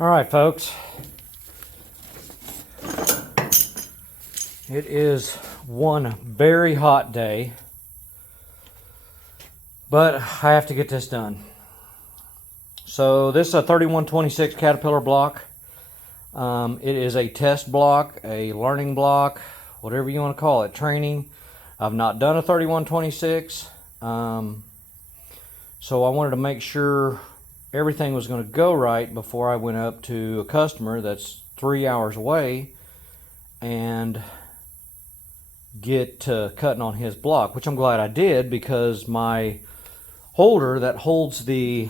All right, folks. It is one very hot day, but I have to get this done. So this is a 3126 Caterpillar block. It is a test block, a learning block, whatever you want to call it, training. I've not done a 3126, so I wanted to make sure everything was going to go right before I went up to a customer that's 3 hours away and get cutting on his block, which I'm glad I did, because my holder that holds the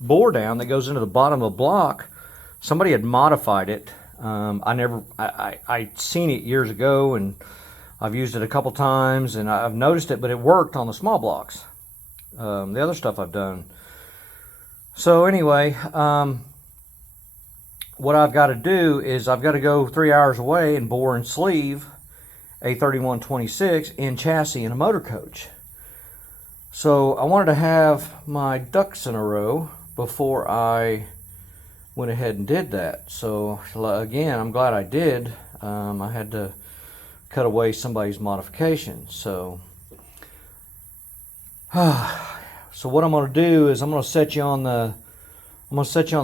bore down that goes into the bottom of the block, somebody had modified it. I'd seen it years ago, and I've used it a couple times, and I've noticed it, but it worked on the small blocks. The other stuff I've done. So anyway, what I've got to do is I've got to go 3 hours away and bore and sleeve a 3126 in chassis in a motor coach. So I wanted to have my ducks in a row before I went ahead and did that. So again, I'm glad I did. I had to cut away somebody's modification. So what I'm going to do is I'm going to set you on the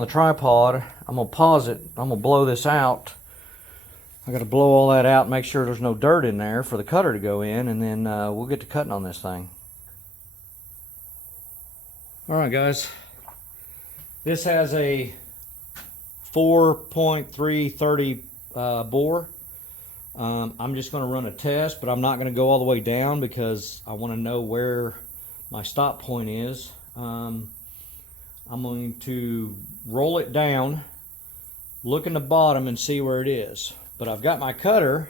tripod. I'm going to pause it. I'm going to blow this out. I got to blow all that out and make sure there's no dirt in there for the cutter to go in, and then we'll get to cutting on this thing. All right, guys. This has a 4.330 bore. I'm just going to run a test, but I'm not going to go all the way down because I want to know where my stop point is. I'm going to roll it down, look in the bottom, and see where it is. But I've got my cutter.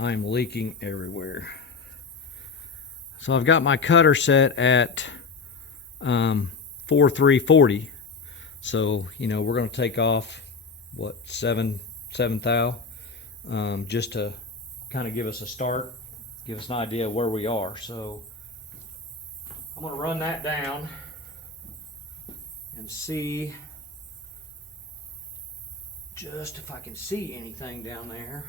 I'm leaking everywhere. So I've got my cutter set at 4.340. So, you know, we're going to take off, what, 7 thou, just to kind of give us a start, give us an idea of where we are. So I'm going to run that down and see just if I can see anything down there.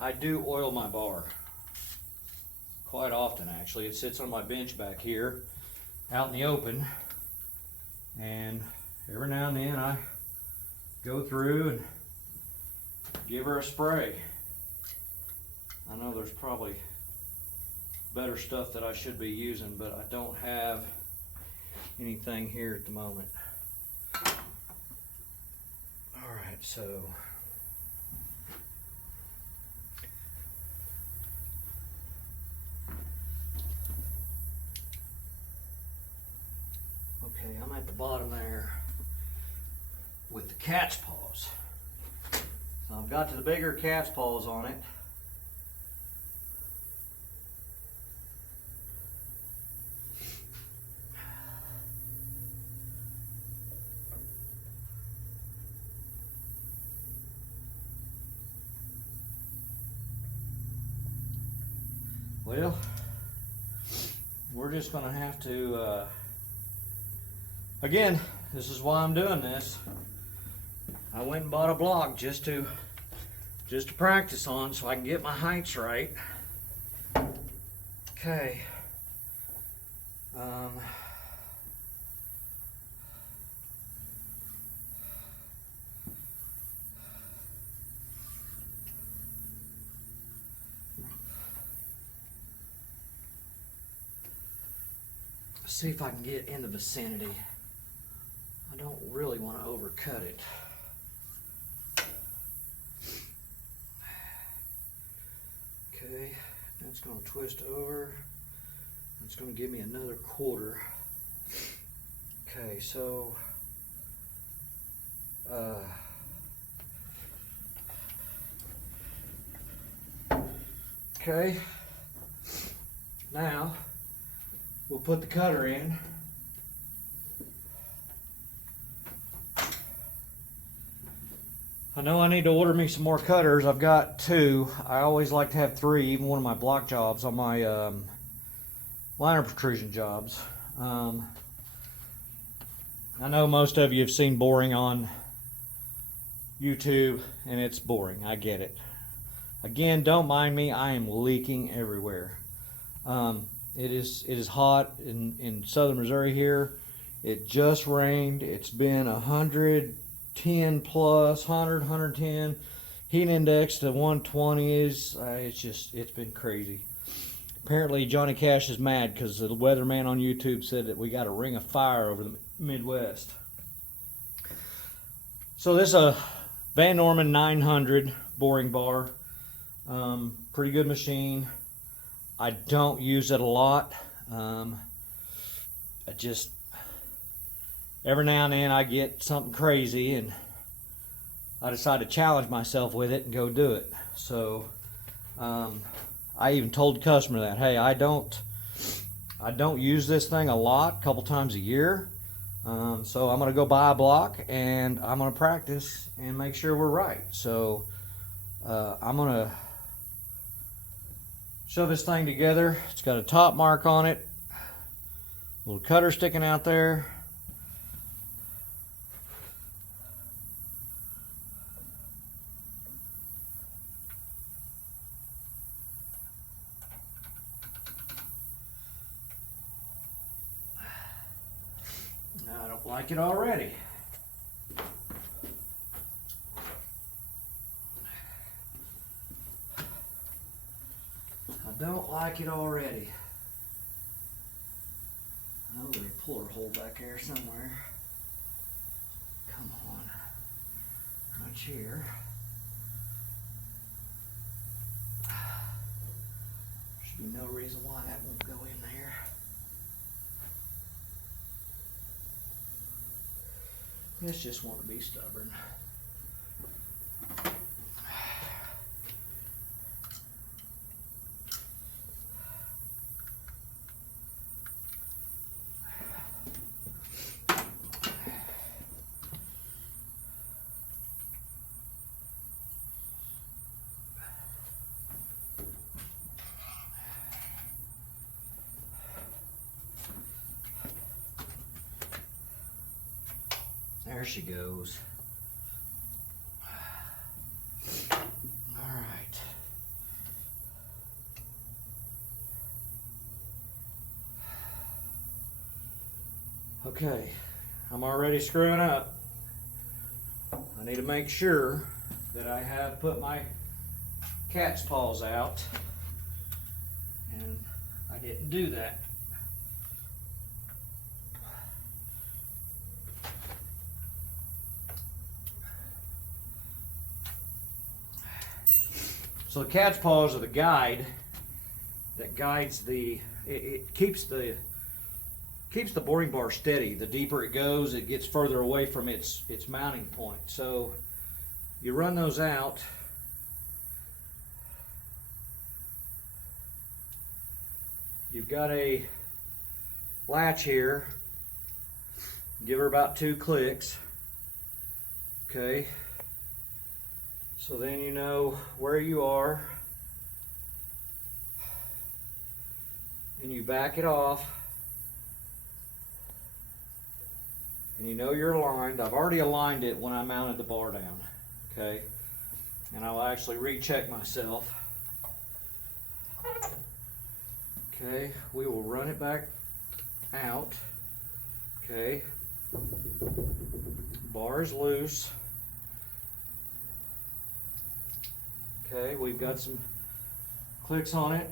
I do oil my bar quite often, actually. It sits on my bench back here out in the open, and every now and then I go through and give her a spray. I know there's probably better stuff that I should be using, but I don't have anything here at the moment. All right, so okay, I'm at the bottom there with the cat's paws. So I've got to the bigger cat's paws on it. Well, we're just going to have to, again, this is why I'm doing this. I went and bought a block just to practice on so I can get my heights right. Okay. See if I can get in the vicinity. I don't really want to overcut it. Okay, that's going to twist over. It's going to give me another quarter. Okay, so okay, now we'll put the cutter in. I know I need to order me some more cutters. I've got 2. I always like to have 3, even one of my block jobs on my liner protrusion jobs. I know most of you have seen boring on YouTube, and it's boring. I get it. Again, don't mind me. I am leaking everywhere. It is hot in southern Missouri here. It just rained. It's been 110 plus, 110. Heat index to 120s. It's been crazy. Apparently Johnny Cash is mad because the weatherman on YouTube said that we got a ring of fire over the Midwest. So this is a Van Norman 900 boring bar. Pretty good machine. I don't use it a lot. Every now and then I get something crazy and I decide to challenge myself with it and go do it. So I even told the customer that, hey, I don't use this thing a lot, a couple times a year. So I'm gonna go buy a block and I'm gonna practice and make sure we're right. So I'm gonna shove this thing together. It's got a top mark on it, little cutter sticking out there. Now I don't like it already. I don't like it already. Oh, there's a puller hole back there somewhere. Come on. Right here. Should be no reason why that won't go in there. It's just want to be stubborn. There she goes. All right. Okay, I'm already screwing up. I need to make sure that I have put my cat's paws out, and I didn't do that. So the cat's paws are the guide that guides it keeps the boring bar steady. The deeper it goes, it gets further away from its mounting point. So you run those out. You've got a latch here. Give her about 2 clicks. Okay. So then you know where you are, and you back it off, and you know you're aligned. I've already aligned it when I mounted the bar down, okay? And I'll actually recheck myself. Okay, we will run it back out, okay? Bar is loose. Okay, we've got some clicks on it.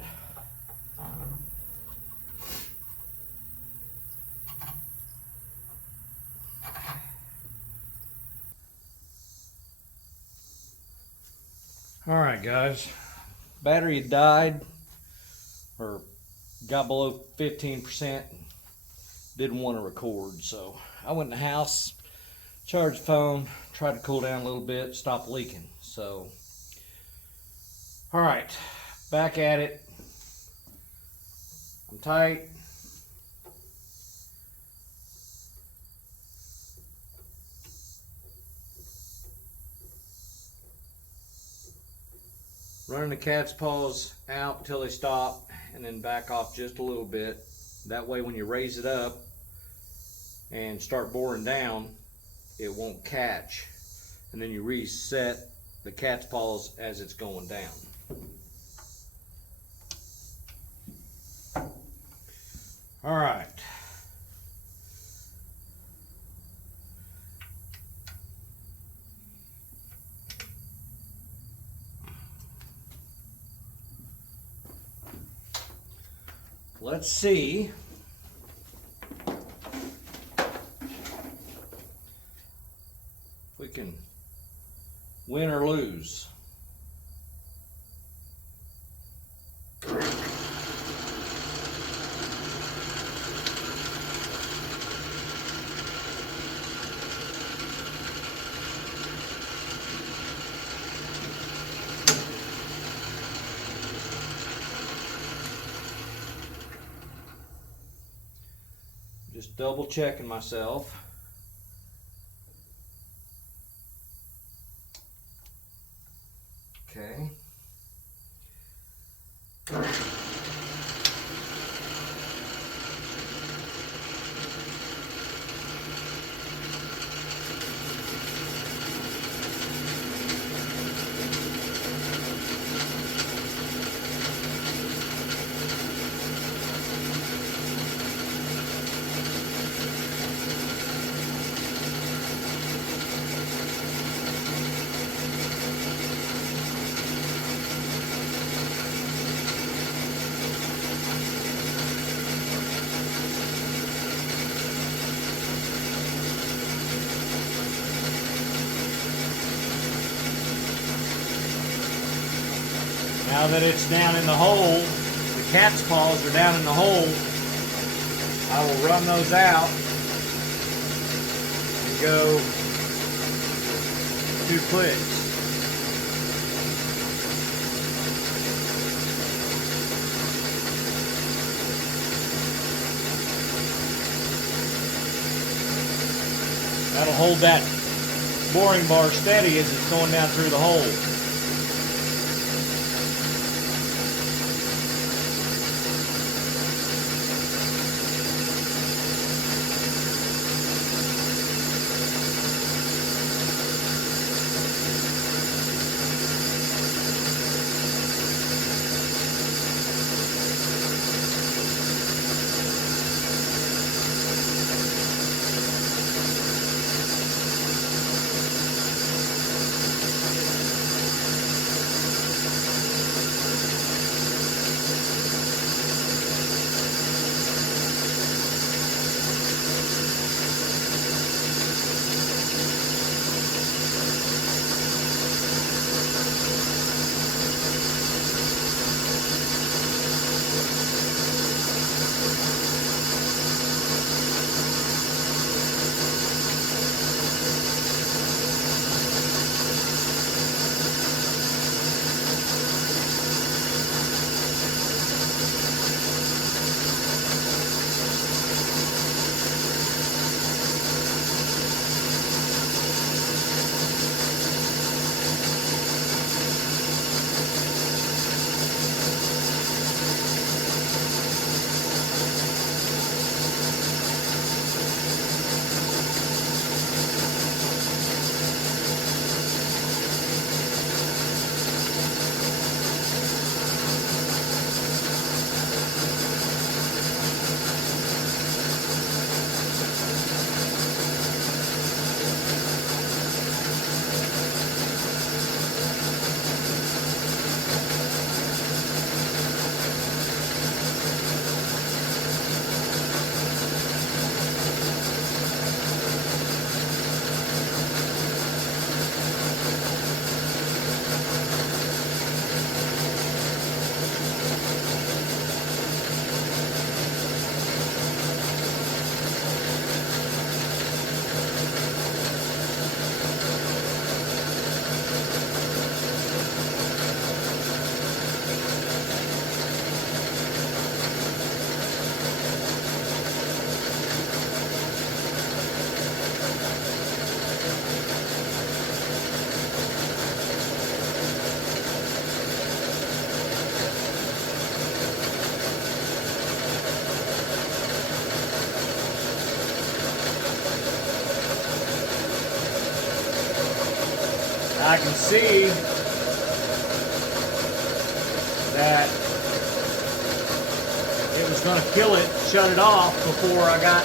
All right, guys. Battery had died or got below 15%. Didn't want to record, so I went in the house, charged the phone, tried to cool down a little bit, stop leaking. So, all right, back at it. I'm tight. Running the cat's paws out until they stop, and then back off just a little bit. That way when you raise it up and start boring down, it won't catch. And then you reset the cat's paws as it's going down. All right. Let's see if we can win or lose. Just double checking myself. Okay. Now that it's down in the hole, the cat's paws are down in the hole, I will run those out and go 2 clicks. That'll hold that boring bar steady as it's going down through the hole. I can see that it was going to kill it, shut it off before I got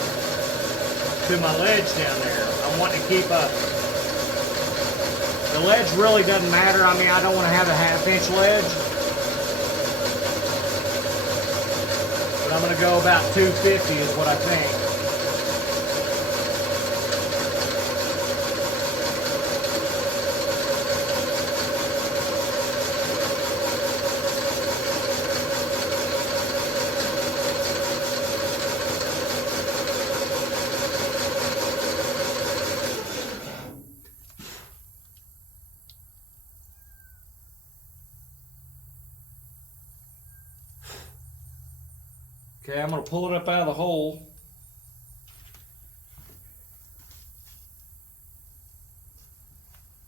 to my ledge down there. I want to keep the ledge really doesn't matter. I mean, I don't want to have a 1/2 inch ledge, but I'm going to go about 250 is what I think. Okay, I'm going to pull it up out of the hole.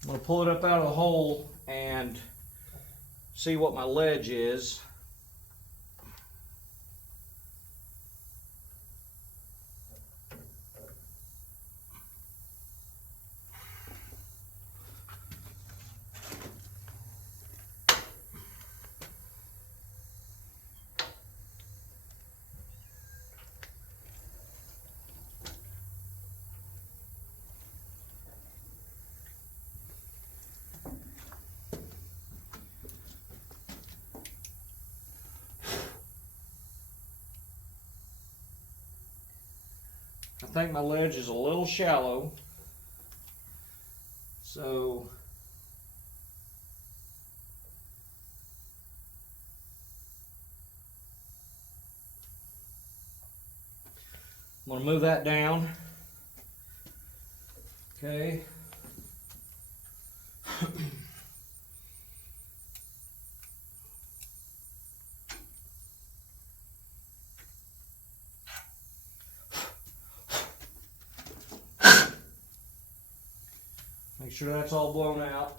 I'm going to pull it up out of the hole and see what my ledge is. I think my ledge is a little shallow, so I'm going to move that down. Okay. Make sure that's all blown out.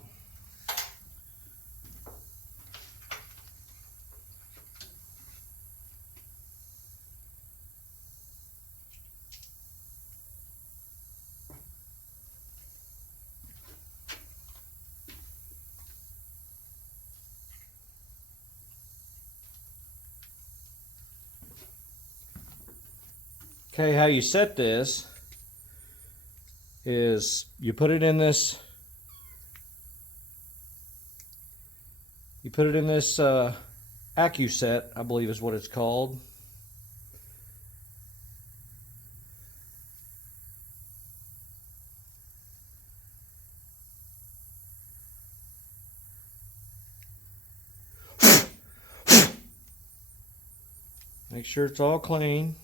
Okay, how you set this is you put it in this AccuSet, I believe is what it's called. Make sure it's all clean.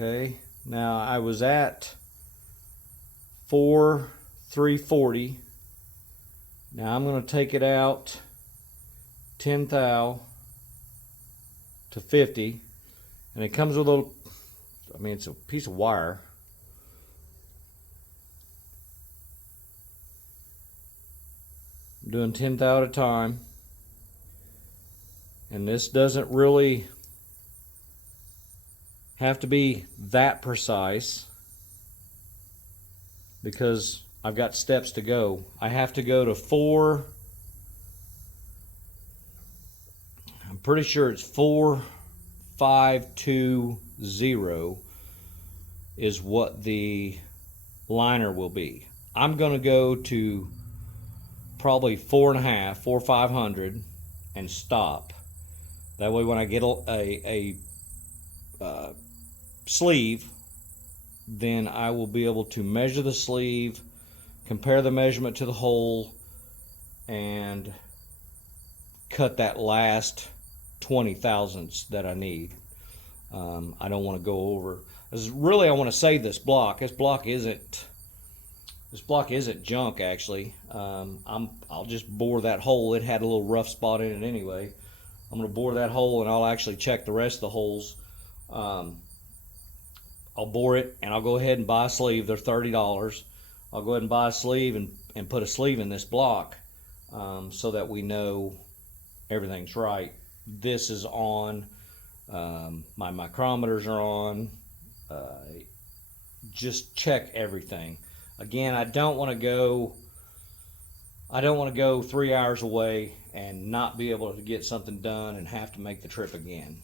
Okay, now I was at 4,340. Now I'm going to take it out 10 thou to 50, and it comes with a little, I mean, it's a piece of wire. I'm doing 10 thou at a time, and this doesn't really have to be that precise because I've got steps to go. I have to go to 4, I'm pretty sure it's 4,520 is what the liner will be. I'm going to go to probably 4.5, 4,500 and stop. That way when I get a sleeve, then I will be able to measure the sleeve, compare the measurement to the hole, and cut that last 20 thousandths that I need. I don't want to go over. Really, I want to save this block. This block isn't junk actually. I'll just bore that hole. It had a little rough spot in it anyway. I'm going to bore that hole and I'll actually check the rest of the holes. I'll bore it and I'll go ahead and buy a sleeve. They're $30. I'll go ahead and buy a sleeve and put a sleeve in this block so that we know everything's right. This is on My micrometers are on. Just check everything. Again, I don't want to go 3 hours away and not be able to get something done and have to make the trip again.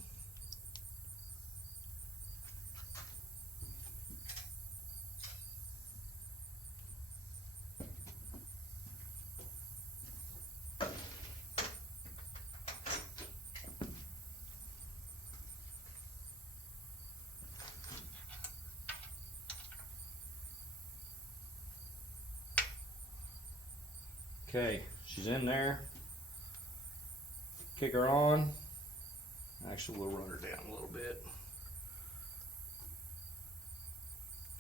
Okay, she's in there. Kick her on. Actually, we'll run her down a little bit.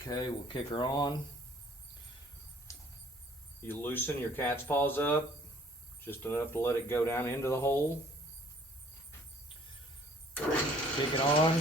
Okay, we'll kick her on. You loosen your cat's paws up, just enough to let it go down into the hole. Kick it on.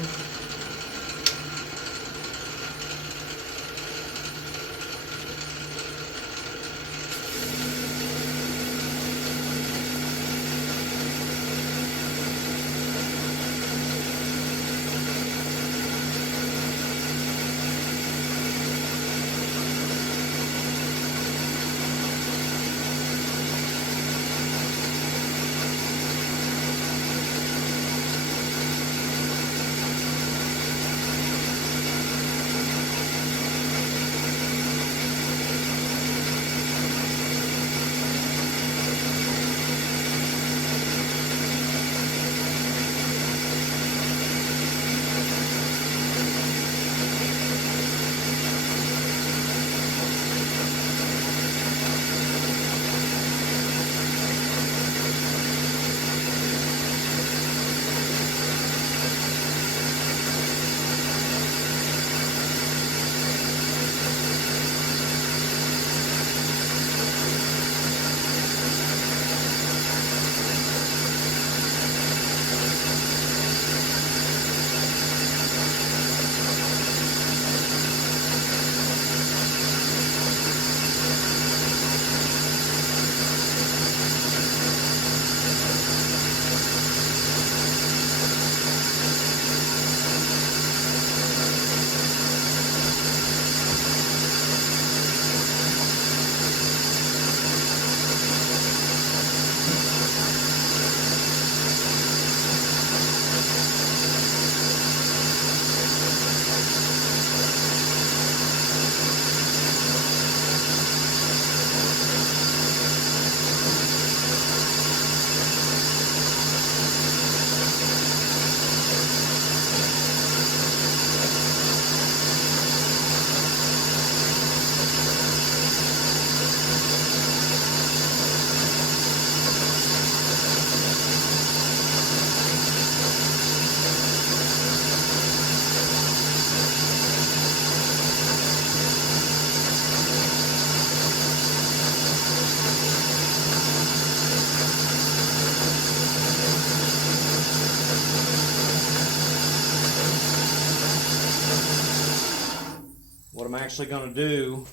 What I'm actually going to do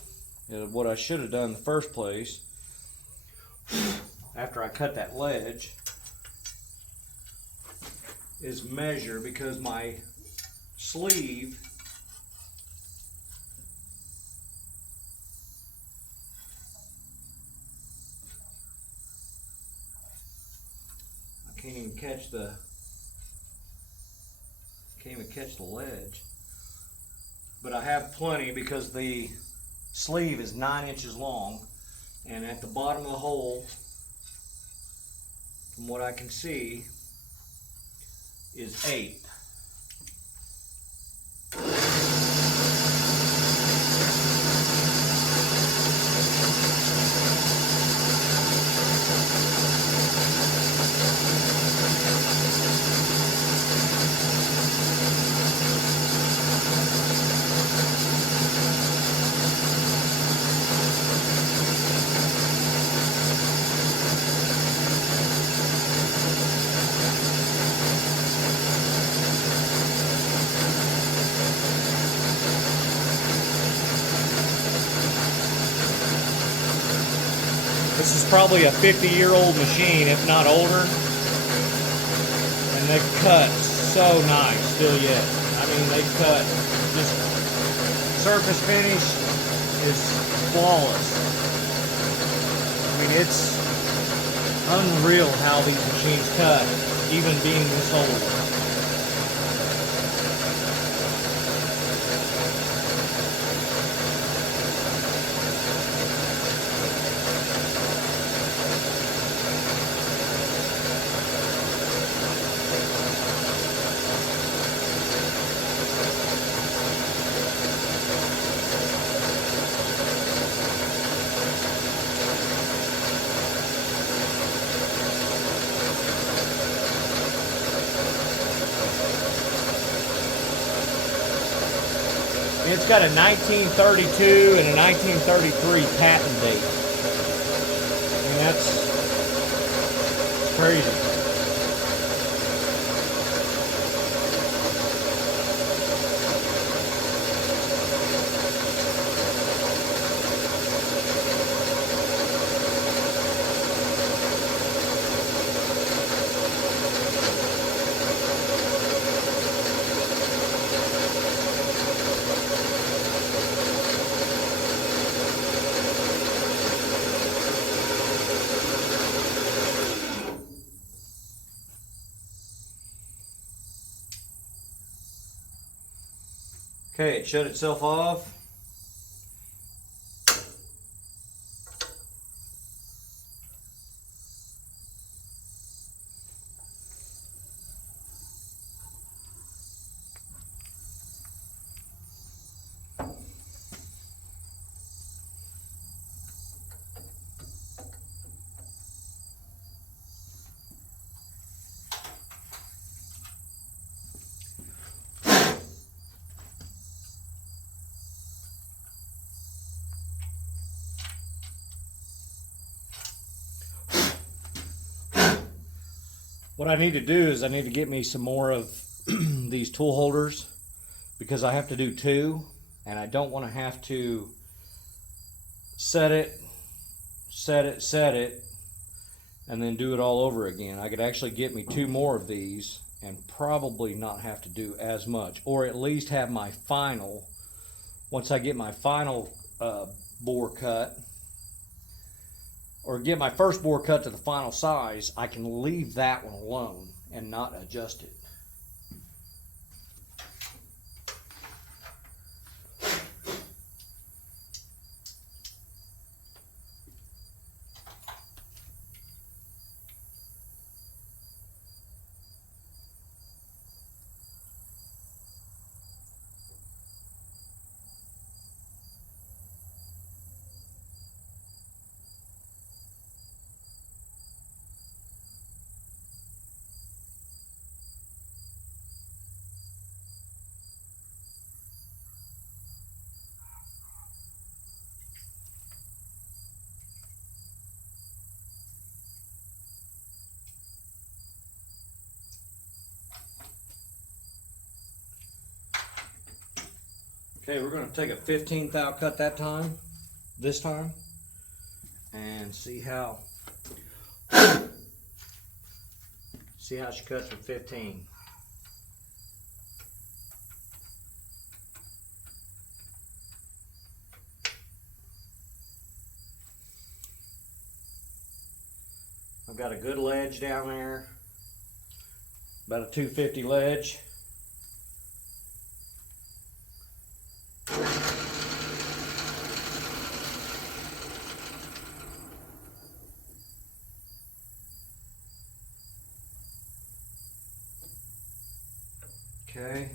is what I should have done in the first place. After I cut that ledge, is measure, because my sleeve I can't even catch the ledge, but I have plenty because the sleeve is 9 inches long, and at the bottom of the hole, from what I can see, is 8. This is probably a 50-year-old machine, if not older, and they've cut so nice still yet. I mean, they cut just surface finish is flawless. I mean, it's unreal how these machines cut, even being this old. It's got a 1932 and a 1933 patent date. I mean, that's crazy. Okay, it shut itself off. What I need to do is I need to get me some more of these tool holders, because I have to do two, and I don't want to have to set it, and then do it all over again. I could actually get me two more of these and probably not have to do as much, or at least have my final, once I get my final bore cut, or get my first bore cut to the final size, I can leave that one alone and not adjust it. Okay, we're going to take a 15th thou cut this time, and see how she cuts with 15. I've got a good ledge down there, about a 250 ledge. Okay.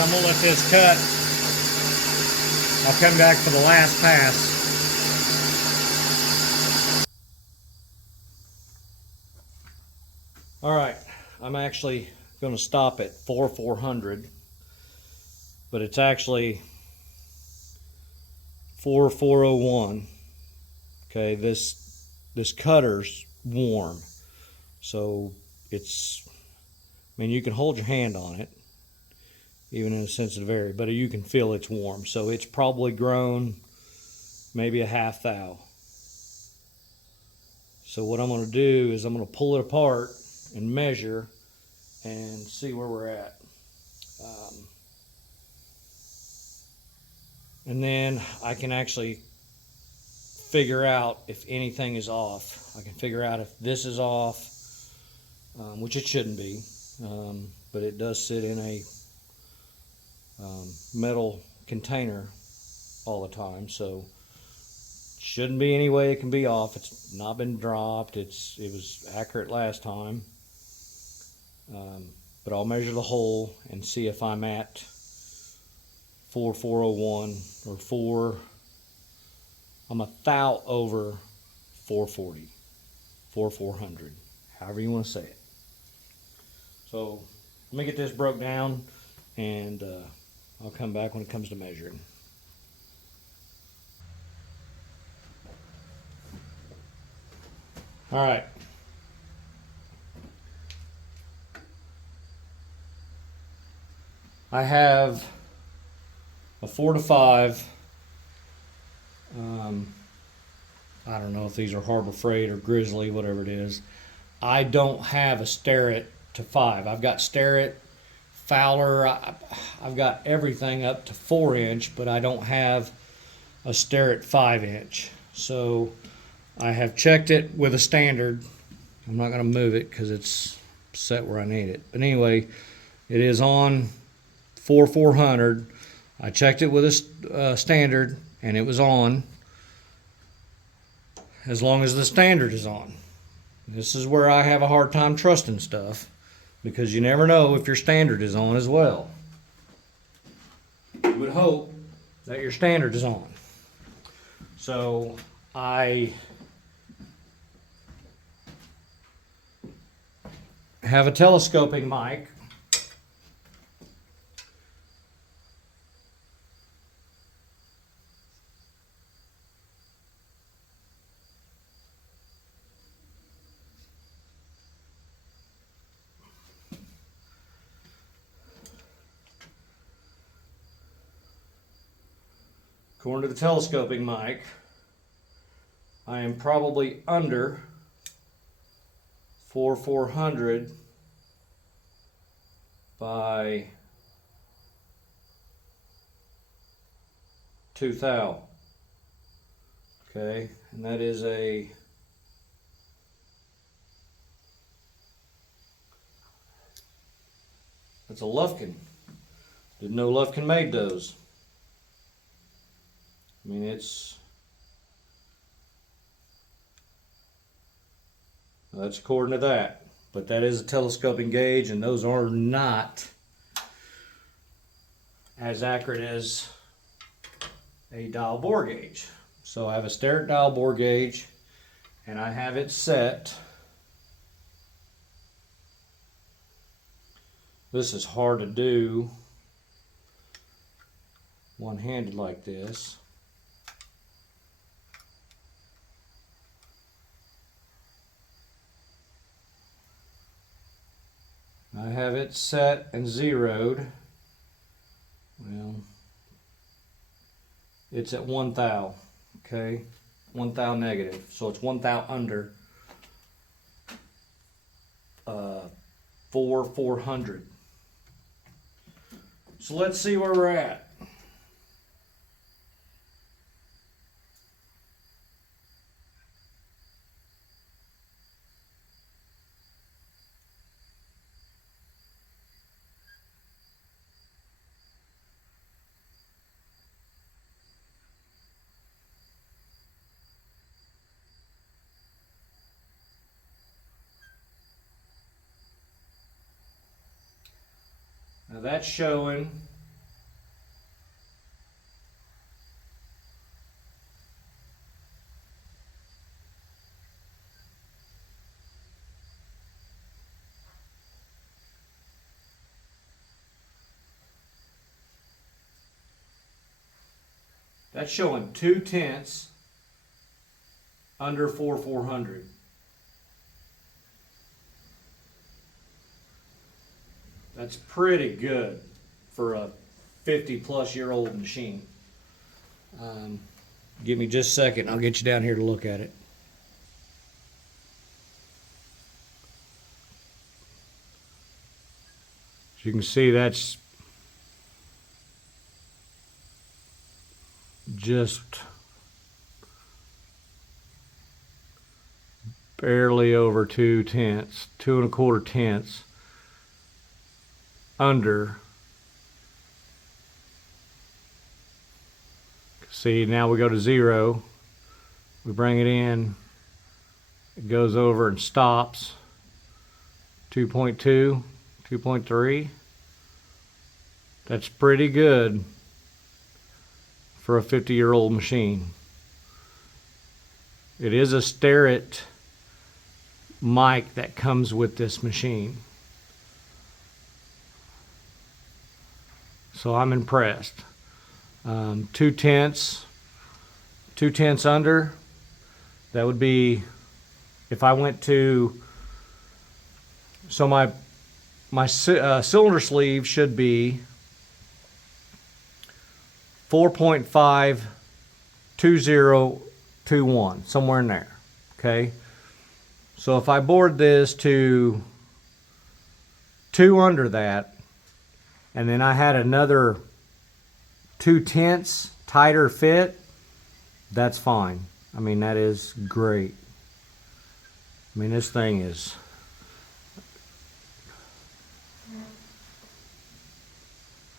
I'm gonna let this cut. I'll come back for the last pass. All right, I'm actually gonna stop at 4,400, but it's actually 4,401. Okay, this cutter's warm, so it's, I mean, you can hold your hand on it, even in a sensitive area, but you can feel it's warm. So it's probably grown maybe a half thou. So what I'm going to do is I'm going to pull it apart and measure and see where we're at. And then I can actually figure out if anything is off. I can figure out if this is off, which it shouldn't be, but it does sit in a metal container all the time, so shouldn't be any way it can be off. It's not been dropped. It was accurate last time, but I'll measure the hole and see if I'm at 4,401 or 4. I'm a thou over 440, 4,400, however you want to say it. So let me get this broke down, and I'll come back when it comes to measuring. All right. I have a 4 to 5. I don't know if these are Harbor Freight or Grizzly, whatever it is. I don't have a Starrett to 5. I've got Starrett, Fowler. I've got everything up to 4-inch, but I don't have a Starrett 5-inch. So I have checked it with a standard. I'm not going to move it because it's set where I need it. But anyway, it is on 4,400. I checked it with a standard, and it was on as long as the standard is on. This is where I have a hard time trusting stuff, because you never know if your standard is on as well. You would hope that your standard is on. So I have a telescoping mic. According to the telescoping mic, I am probably under 4,400 by 2 thou. Okay, and that is that's a Lufkin. Didn't know Lufkin made those. I mean, that's according to that, but that is a telescoping gauge, and those are not as accurate as a dial bore gauge. So I have a Starrett dial bore gauge, and I have it set. This is hard to do one-handed like this. I have it set and zeroed. Well, it's at 1 thou, okay? 1 thou negative. So it's 1 thou under 4,400. So let's see where we're at. Now that's showing That's showing 2/10 under 4/400. That's pretty good for a 50-plus-year-old machine. Give me just a second. I'll get you down here to look at it. As you can see, that's just barely over 2/10, 2¼ under. See, now we go to 0. We bring it in. It goes over and stops. 2.2, 2.3. That's pretty good for a 50-year-old machine. It is a Starrett mic that comes with this machine. So I'm impressed. 2/10 under. That would be, if I went to, so my cylinder sleeve should be 4.52021, somewhere in there. Okay. So if I bored this to 2 under that, and then I had another 2/10 tighter fit, that's fine. I mean, that is great. I mean, this thing is,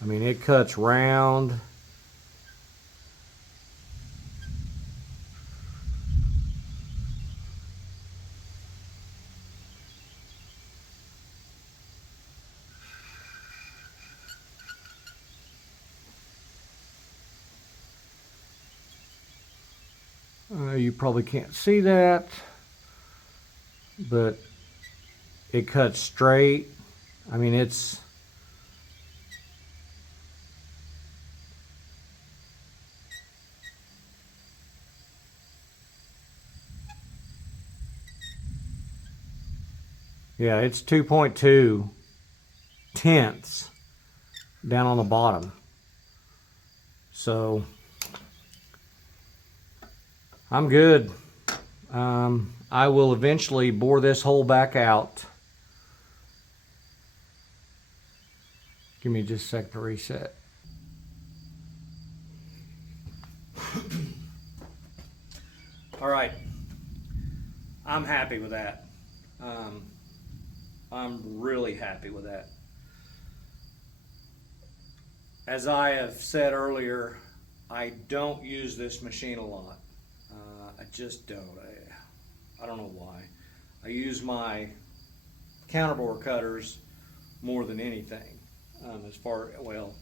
I mean, it cuts round. You probably can't see that, but it cuts straight. I mean, it's, yeah, it's 2.2 tenths down on the bottom. So I'm good. I will eventually bore this hole back out. Give me just a sec to reset. All right, I'm happy with that. I'm really happy with that. As I have said earlier, I don't use this machine a lot. I just don't. I don't know why. I use my counterbore cutters more than anything. As far, well,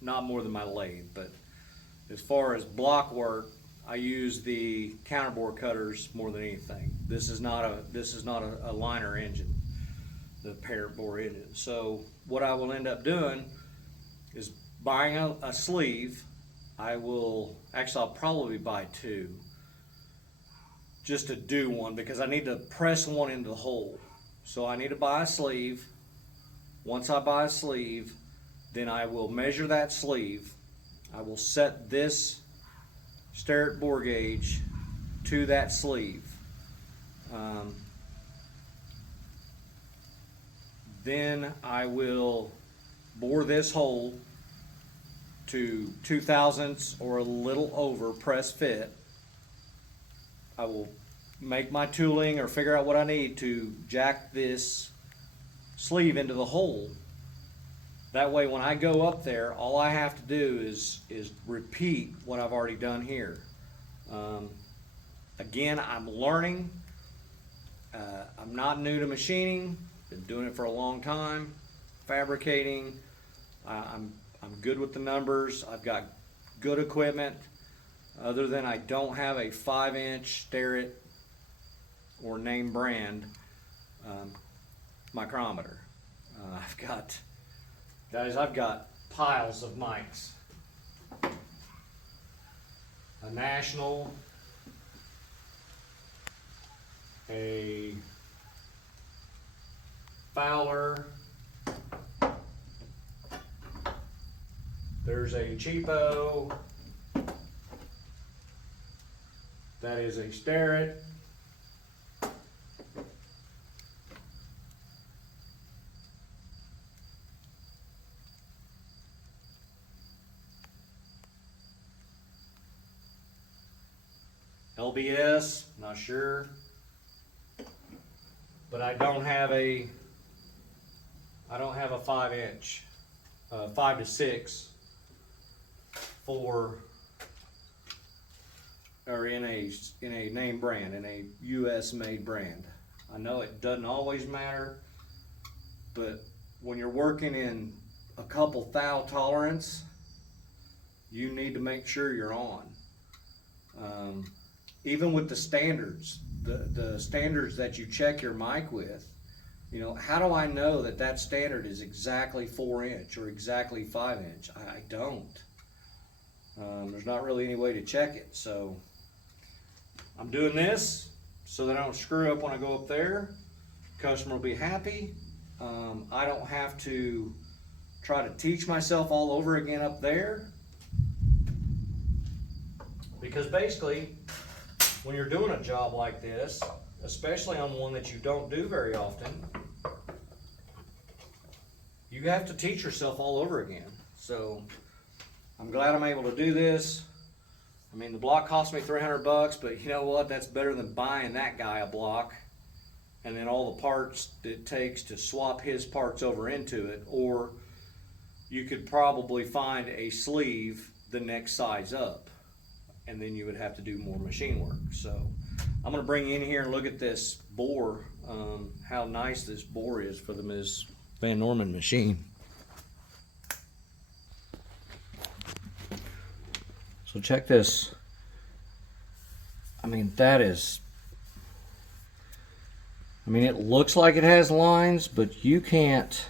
not more than my lathe, but as far as block work, I use the counterbore cutters more than anything. This is not a liner engine, the parent bore engine. So what I will end up doing is buying a sleeve. I'll probably buy 2 just to do one, because I need to press one into the hole. So I need to buy a sleeve. Once I buy a sleeve, then I will measure that sleeve. I will set this Starrett bore gauge to that sleeve. Then I will bore this hole to 2/1000 or a little over press fit. I will make my tooling or figure out what I need to jack this sleeve into the hole. That way when I go up there, all I have to do is repeat what I've already done here. Again, I'm learning. I'm not new to machining. Been doing it for a long time. Fabricating. I'm good with the numbers. I've got good equipment. Other than I don't have a 5-inch Starrett or name brand micrometer. I've got piles of mics. National, a Fowler, there's a cheapo, that is a Starrett, LBS, not sure, but I don't have a 5-inch, 5 to 6 for, or in a name brand, in a US made brand. I know it doesn't always matter, but when you're working in a couple thou tolerance, you need to make sure you're on. Even with the standards, the standards that you check your mic with, you know, how do I know that that standard is exactly 4-inch or exactly 5-inch? I don't. There's not really any way to check it. So I'm doing this so that I don't screw up when I go up there. Customer will be happy. I don't have to try to teach myself all over again up there. Because basically, when you're doing a job like this, especially on one that you don't do very often, you have to teach yourself all over again. So I'm glad I'm able to do this. I mean, the block cost me $300, but you know what? That's better than buying that guy a block and then all the parts it takes to swap his parts over into it. Or you could probably find a sleeve the next size up, and then you would have to do more machine work. So I'm going to bring you in here and look at this bore, how nice this bore is for the Ms. Van Norman machine. So check this. I mean, that is, I mean, it looks like it has lines, but you can't.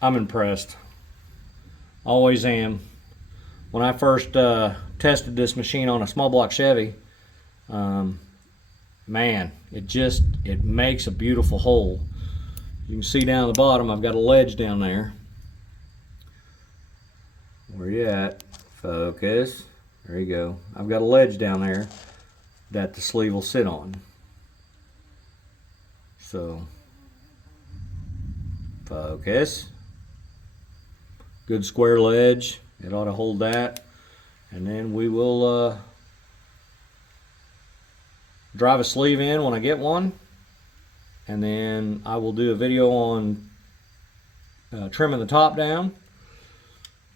I'm impressed. Always am. When I first tested this machine on a small block Chevy, man, it makes a beautiful hole. You can see down the bottom, I've got a ledge down there. Where you at? Focus. There you go. I've got a ledge down there that the sleeve will sit on. So, focus. Good square ledge. It ought to hold that. And then we will drive a sleeve in when I get one. And then I will do a video on trimming the top down,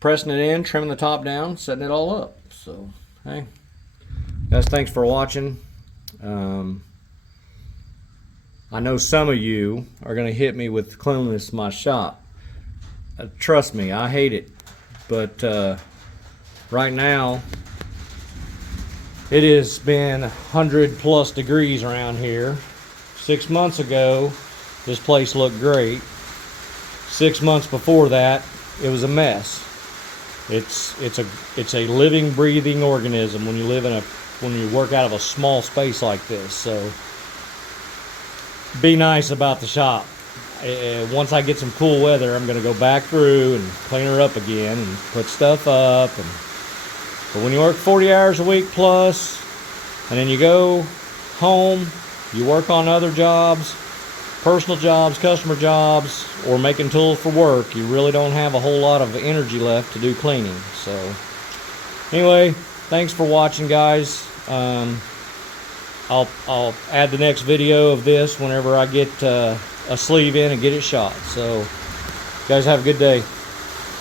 pressing it in, trimming the top down, setting it all up. So, hey, guys, thanks for watching. I know some of you are going to hit me with the cleanliness of my shop. Trust me, I hate it. But right now, it has been 100+ degrees around here. 6 months ago, this place looked great. 6 months before that, it was a mess. It's a living, breathing organism when you work out of a small space like this. So be nice about the shop. Once I get some cool weather, I'm going to go back through and clean her up again and put stuff up. But when you work 40 hours a week plus, and then you go home, you work on other jobs, personal jobs, customer jobs, or making tools for work, you really don't have a whole lot of energy left to do cleaning. So anyway, thanks for watching, guys. I'll add the next video of this whenever I get a sleeve in and get it shot. So guys, have a good day.